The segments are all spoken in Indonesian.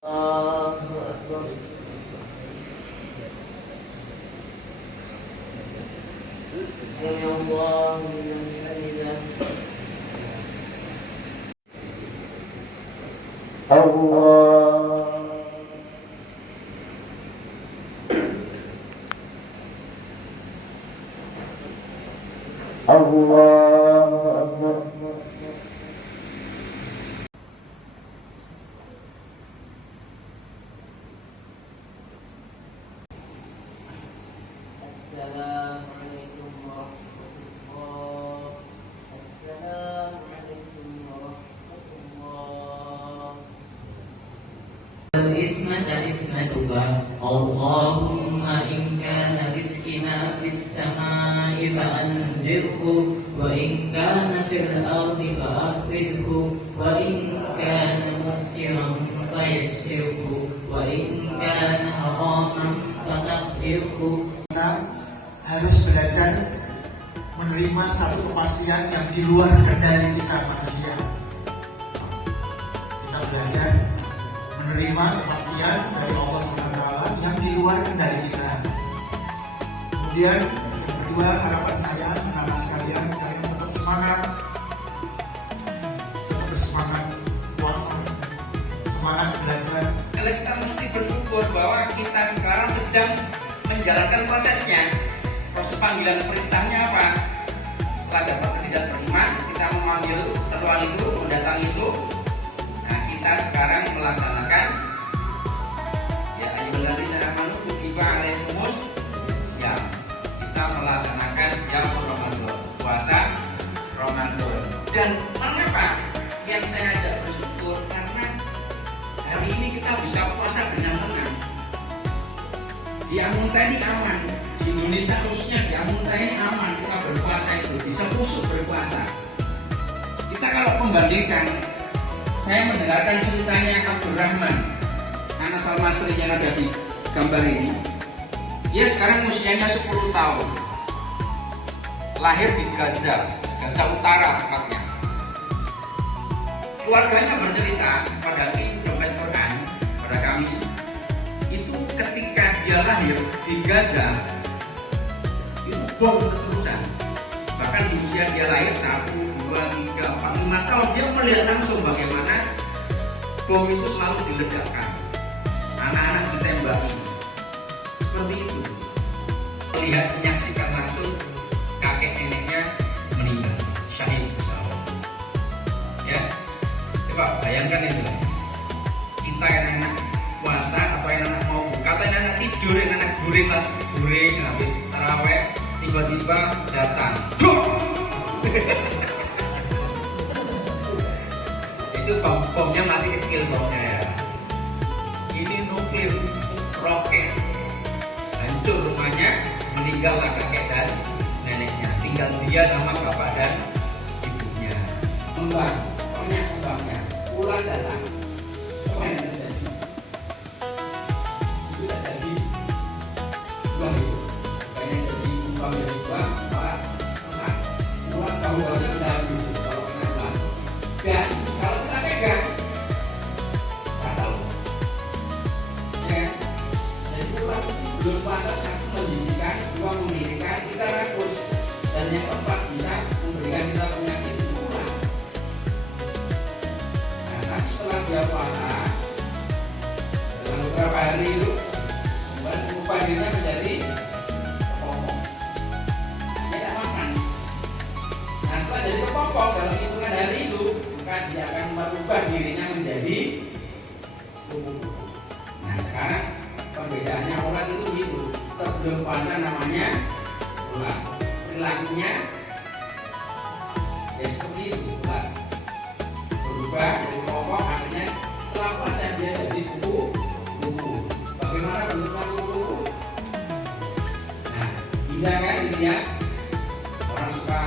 الله أكبر. سمع الله لمن حمده. الله الله أكبر. السلام عليكم ورحمة الله. السلام عليكم ورحمة الله. الإسمة إسمتك اللهم إن كان رزقنا في السماء فأنزله وإن كان في الأرض فأخرجه وإن كان مؤسرا فيسره وإن كان حراما فطهره. Kita harus belajar menerima satu kepastian yang di luar kendali kita manusia. Kita belajar menerima kepastian dari Allah SWT yang di luar kendali kita. Kemudian yang kedua, harapan saya anak-anak sekalian, kalian tetap semangat, tetap bersemangat puasa, semangat belajar. Kalau kita mesti bersyukur bahwa kita sekarang sedang menjalankan prosesnya. Proses panggilan perintahnya apa? Setelah dapat tidak beriman, kita memanggil seruan itu, mendatangi itu. Nah, kita sekarang melaksanakan ya ayyuhalladzina amanu kutiba alaikumus syiyam. Kita melaksanakan syiyam Ramadan, puasa Ramadan. Dan mengapa yang saya ajak bersyukur? Karena hari ini kita bisa puasa dengan tenang. Di Amunta ini aman, di Indonesia khususnya di Amunta ini aman, kita berpuasa itu bisa khusyuk berpuasa. Kita kalau membandingkan, saya mendengarkan ceritanya Abdurrahman anak Salmasri yang ada di gambar ini. Dia sekarang usianya 10 tahun, lahir di Gaza, Gaza Utara tepatnya. Keluarganya bercerita pada tim dompet Quran pada kami, itu ketika dia lahir di Gaza itu bom terus-terusan. Bahkan di usia dia lahir 1, 2, 3, 4, 5 tahun dia melihat langsung bagaimana bom itu selalu diledakkan, anak-anak ditembaki seperti itu. Melihat, menyaksikan langsung kakek neneknya meninggal syahid. Ya, coba bayangkan itu, kita yang anak puasa atau yang anak mau buka atau yang anak tidur, yang anak guring habis taraweh tiba-tiba datang itu bomnya masih kecil bomnya ya, ini nuklir roket hancur rumahnya, meninggallah kakek dan neneknya, tinggal dia sama bapak dan ibunya. Kembangnya pulang datang, apa yang terjadi? Itu tak jadi buah itu, kayaknya jadi kembang dari buah malah rusak. Pulang tahu-tahunya bisa habis kalau kena buah. Dan kalau kita pegang gatal, ya. Jadi pulang sebelum puasa satu menjijikan, dua memilihkan, kita rakus, dan yang keempat bisa memberikan kita penyakit tulang. Nah, tapi setelah dia puasa dalam beberapa hari itu berubah dirinya menjadi kepompong. Dia tidak makan. Nah, setelah jadi kepompong dalam hitungan hari itu, maka dia akan merubah dirinya menjadi kupu-kupu. Nah, sekarang perbedaannya ulat itu gitu. Sebelum puasa namanya ulat, perilakunya ya seperti itu, ulat berubah dari kepompong, akhirnya setelah puasa dia jadi kupu-kupu. Bagaimana bentuknya kupu-kupu? Nah, indah kan dia? Orang suka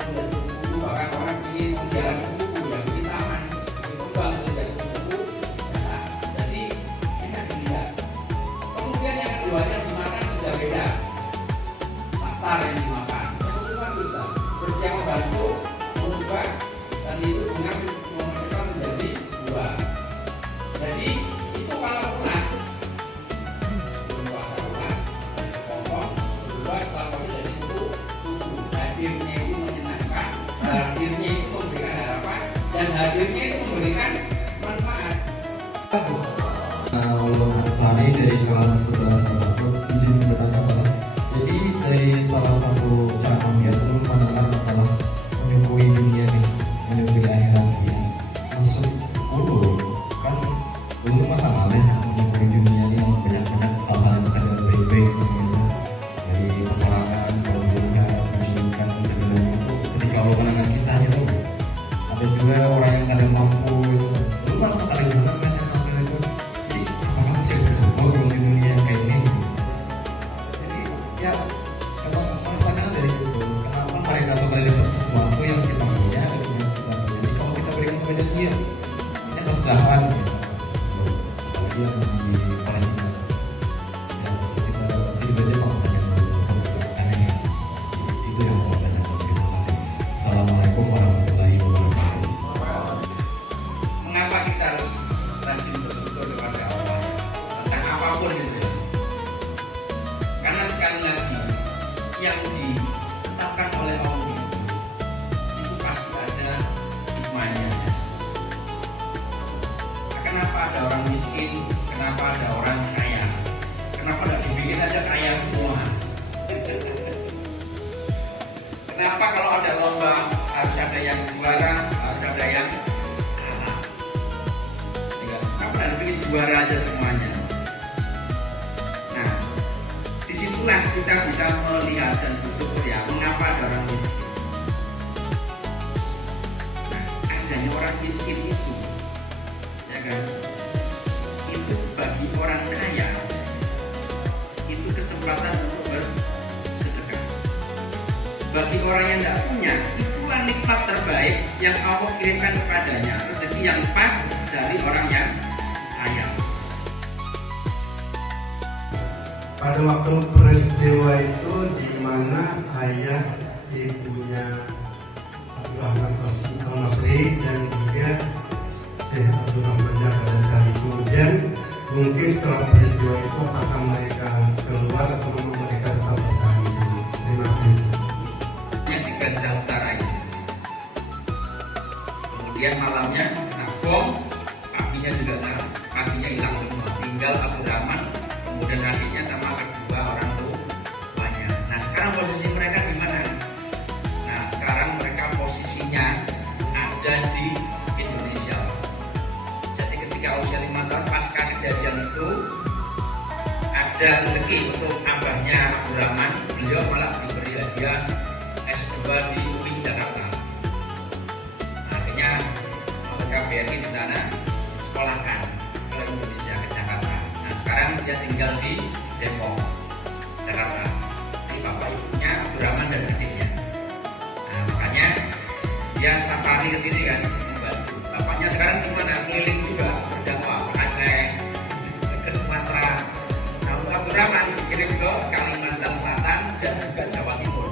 melihat kupu-kupu, bahkan orang ingin memelihara kupu-kupu, yang bikin taman, dikembang menjadi kupu-kupu. Nah, jadi enak dilihat. Kemudian yang keduanya dimakan sudah beda. Nektar yang dimakan. Yang hadirnya itu memberikan manfaat. Ulum Ansari dari kelas 11 di sini bertanya Pak. Jadi dari salah satu ceramahnya itu mendengar masalah menyukui dunia nih, menyukui akhirat ya. Maksud ulum kan ulum masa malih menyukui dunia ini yang banyak-banyak hal-hal yang ada baik-baik gitu. Dari peperangan, perburukan, penculikan sebenarnya itu ketika ulum mendengar kisahnya tuh ada juga orang yang kadang mampu itu. Ulum masa kali juga kan yang tampil itu. Masih bersyukur di dunia kayak ini. Jadi ya kalau merasakan dari itu, kenapa mereka bakal dapat sesuatu yang kita punya dan yang kita punya. Jadi kalau kita berikan kepada dia, ini kesusahan. Apalagi yang di Palestina, ya kita sih belajar mengatakan aneh. Itu yang mau tanya. Terima kasih. Assalamualaikum warahmatullahi wabarakatuh. Mengapa kita harus rajin bersyukur kepada Allah tentang apapun itu? Karena sekali lagi yang ditetapkan oleh Allah itu pasti ada hikmahnya. Kenapa ada orang miskin? Kenapa ada orang kaya? Kenapa tidak dibikin aja kaya semua? Kenapa kalau ada lomba harus ada yang juara, harus ada yang kalah? Kenapa tidak dibikin juara aja semuanya? Nah, disitulah kita bisa melihat dan bersyukur ya, mengapa ada orang miskin. Nah, adanya orang miskin itu, ya kan, itu bagi orang kaya itu kesempatan untuk bersedekah. Bagi orang yang tidak punya, itulah nikmat terbaik yang Allah kirimkan kepadanya, rezeki yang pas dari orang yang kaya. Pada waktu peristiwa itu di mana ayah ibunya Abdul Rahman Al-Masri dan juga Syekh Abdul Rahman pada saat itu, kemudian mungkin setelah peristiwa itu apakah mereka keluar atau mereka tetap bertahan di sini? Terima kasih. Yang di Gaza Utara ini. Kemudian malamnya kena bom, kakinya juga sama, kakinya hilang semua. Tinggal Abdul Rahman, kemudian adiknya sama kedua orang tuanya. Nah sekarang posisi mereka di mana? Nah sekarang mereka posisinya ada di Indonesia. Jadi ketika usia 5 tahun pasca kejadian itu ada rezeki untuk abahnya Abdul Rahman, beliau malah diberi hadiah S2 di UIN Jakarta. Akhirnya mereka BRI di sana disekolahkan ke Indonesia, ke Jakarta. Nah sekarang dia tinggal di Depok, Jakarta. Ini bapak ibunya Abdul Rahman dan adiknya. Nah makanya dia safari ke sini kan, membantu. Bapaknya sekarang di mana? Keliling juga berdakwah ke Aceh, ke Sumatera. Nah untuk Abdul Rahman dikirim ke Kalimantan Selatan dan juga Jawa Timur.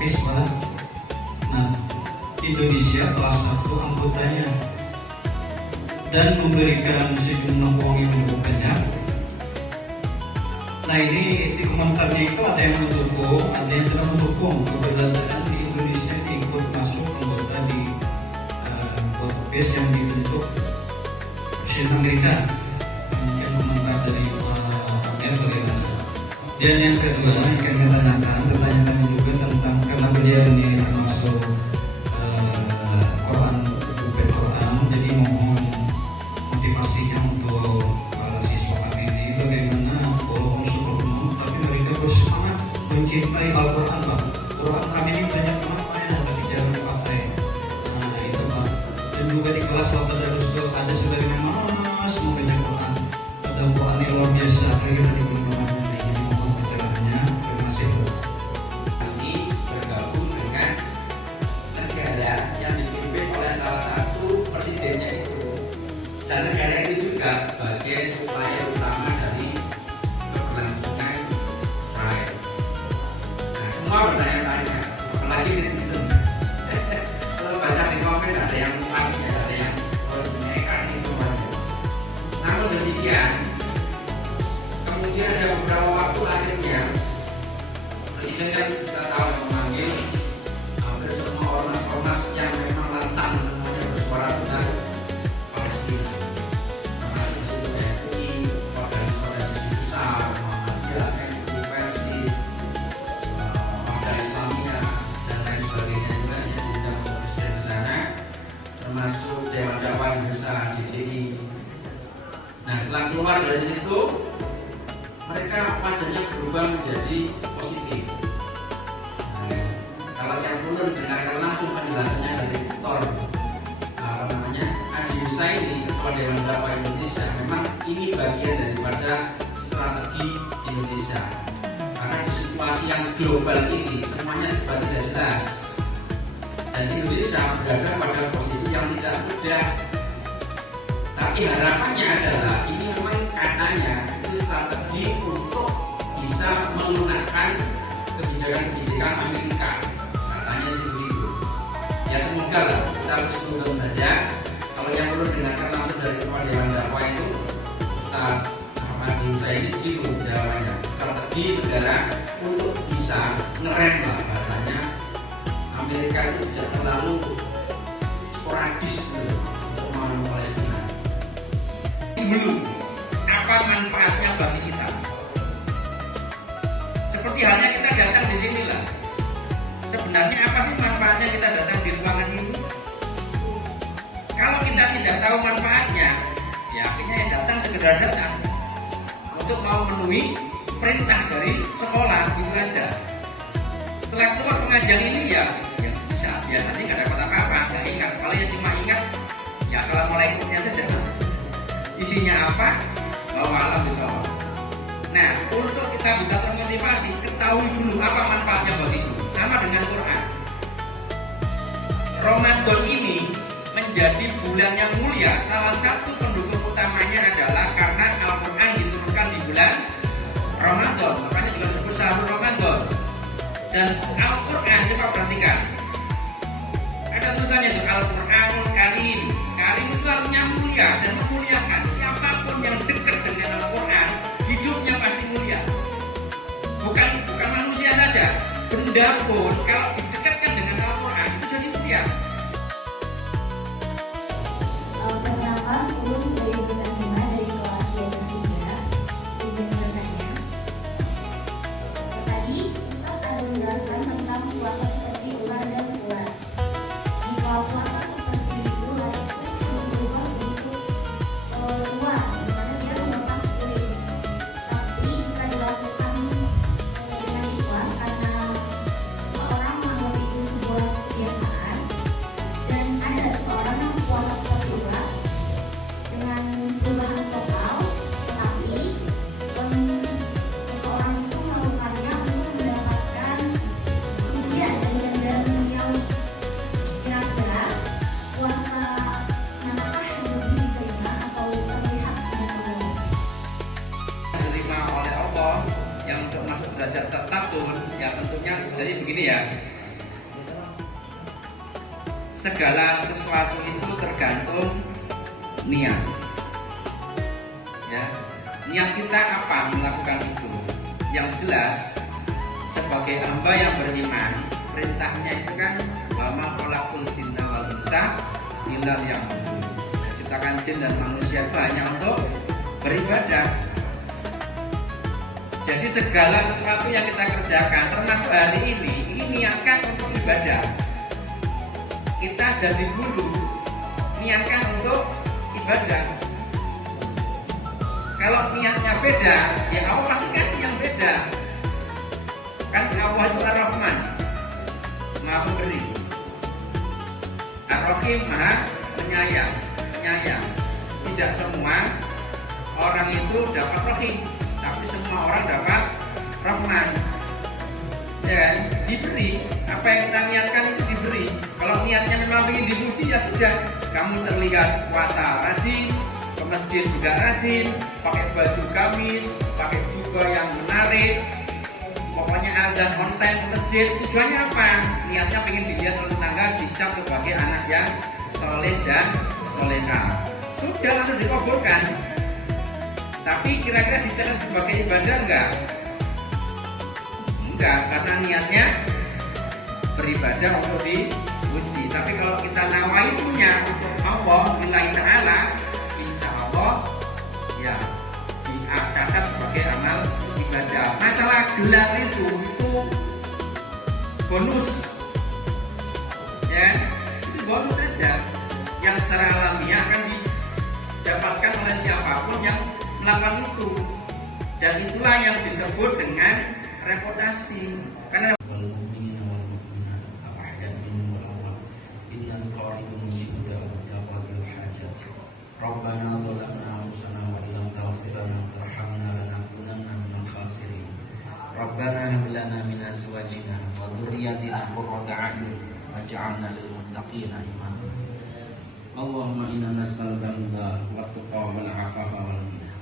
Pisma. Nah, Indonesia salah satu anggotanya dan memberikan sejumlah uang yang cukup banyak. Nah ini di komentarnya itu ada yang mendukung, ada yang tidak mendukung. Keberadaan di Indonesia ikut masuk anggota di World yang dibentuk Presiden Amerika. Mungkin komentar dari Amir bagaimana? Dan yang kedua yang kami tanyakan juga tentang karena beliau ini termasuk Quran, jadi mohon motivasinya untuk para siswa kami ini bagaimana walaupun super umum tapi mereka bersemangat mencintai Al-Quran Pak. Quran kami ini banyak banget tapi jarang dipakai. Nah itu Pak. Dan juga di kelas waktu ada saudari yang malas membaca Quran. Ada Quran yang luar biasa lagi tadi teman-teman. Kami bergabung dengan negara yang dipimpin oleh salah satu presidennya itu, dan negara itu juga sebagai supplier utama dari keberlangsungan Israel. Nah semua bertanya-tanya, apalagi netizen. Kalau baca di komen ada yang pas, ada yang masuk Dewan Dakwah Indonesia DDI. Nah setelah keluar dari situ, mereka wajahnya berubah menjadi positif. Nah, kalau yang turun dengarkan langsung penjelasannya dari Dr. Adi Husaini, Ketua Dewan Dakwah Indonesia. Memang ini bagian daripada strategi Indonesia. Karena di situasi yang global ini semuanya serba tidak jelas. Dan Indonesia berada pada posisi yang tidak mudah. Tapi harapannya adalah ini memang katanya itu strategi untuk bisa melunakkan kebijakan-kebijakan Amerika. Katanya sih begitu. Ya semoga lah kita harus tunggu saja. Kalau yang perlu dengarkan langsung dari Ketua Dewan Dakwah itu Ustaz Muhammad Husaini itu jawabannya. Strategi negara untuk bisa ngerem lah bahasanya Amerika itu tidak terlalu sporadis untuk membangun Palestina. Dulu apa manfaatnya bagi kita? Seperti halnya kita datang di sini lah. Sebenarnya apa sih manfaatnya kita datang di ruangan ini? Kalau kita tidak tahu manfaatnya, ya akhirnya yang datang sekedar datang untuk mau memenuhi perintah dari sekolah gitu aja. Setelah keluar pengajian ini ya bisa biasanya nggak dapat apa-apa, nggak ingat. Kalau yang cuma ingat ya assalamualaikumnya saja. Isinya apa? Bahwa alam bisa. Nah, untuk kita bisa termotivasi, ketahui dulu apa manfaatnya bagi itu. Sama dengan Quran. Ramadan ini menjadi bulan yang mulia. Salah satu pendukung utamanya adalah karena Al-Quran diturunkan di bulan Ramadan. Makanya juga disebut Syahrul Ramadan. Dan Al-Quran, coba perhatikan. Ada tulisannya itu Al-Quranul Karim. Karim itu artinya mulia dan memuliakan. Siapapun yang dekat dengan Al-Quran, hidupnya pasti mulia. Bukan manusia saja, benda pun kalau didekatkan dengan Al-Quran itu jadi mulia. Perkenalkan, Ulum dari Butasima dari kelas 12 izin bertanya. Tadi Ustaz ada menjelaskan tentang puasa seperti ular dan ular. Jika puasa seperti ular itu berubah bentuk luar, dimana dia melepas kulit. Tapi jika dilakukan dengan ikhlas karena seseorang menganggap itu sebuah kebiasaan, dan ada seseorang yang puasa seperti ular dengan perubahan total, tetapi seseorang itu melakukannya untuk mendapatkan ujian dan ganjaran duniawi. Kira-kira puasa manakah yang lebih diterima atau terlihat dengan Allah? Diterima oleh Allah yang untuk masuk derajat tetap pun ya tentunya jadi begini ya. Segala sesuatu itu tergantung niat. Ya, niat kita apa melakukan itu? Yang jelas sebagai hamba yang beriman, perintahnya itu kan wa ma khalaqul jinna wal insa illa liya'budun. Ciptakan jin dan manusia itu hanya untuk beribadah. Jadi segala sesuatu yang kita kerjakan termasuk hari ini niatkan untuk ibadah. Kita jadi guru, niatkan untuk ibadah. Kalau niatnya beda, ya Allah pasti kasih yang beda. Kan Allah itu Ar-Rahman, Maha Pemberi. Ar-Rahim, Maha Penyayang. Tidak semua orang itu dapat Rahim, tapi semua orang dapat Rahman. Ya, diberi apa yang kita niatkan itu diberi. Kalau niatnya memang ingin dipuji ya sudah, kamu terlihat puasa rajin, ke masjid juga rajin, pakai baju gamis, pakai jubah yang menarik, pokoknya azan on time ke masjid. Tujuannya apa? Niatnya ingin dilihat oleh tetangga, dicap sebagai anak yang soleh dan soleha. Sudah langsung dikabulkan. Tapi kira-kira dicatat sebagai ibadah enggak? Enggak, karena niatnya beribadah untuk dipuji. Tapi kalau kita nawaitunya untuk Allah lillahi ta'ala, insya Allah ya dicatat sebagai amal ibadah. Masalah gelar itu bonus, ya itu bonus saja. Yang yang secara alamiah akan didapatkan oleh siapapun yang melakukan itu, dan itulah yang disebut dengan reputasi. Karena Rabbana zalamna anfusana wa illam taghfir lana wa tarhamna lanakunanna minal khasirin. Rabbana hab lana min azwajina wa dhurriyyatina qurrata a'yun waj'alna lil muttaqina imama. Allahumma inna nas'aluka al-huda wa at-tuqa wal 'afafa wal ghina.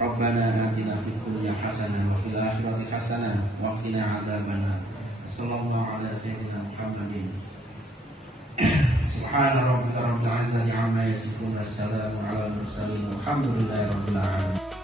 Rabbana atina fid dunya hasanah wa fil akhirati hasanah wa qina adzabannar. Sallallahu ala sayyidina Muhammadin. Subhana rabbika rabbil izzati amma yasifun, wassalamu ala mursalin, walhamdulillahi rabbil alamin.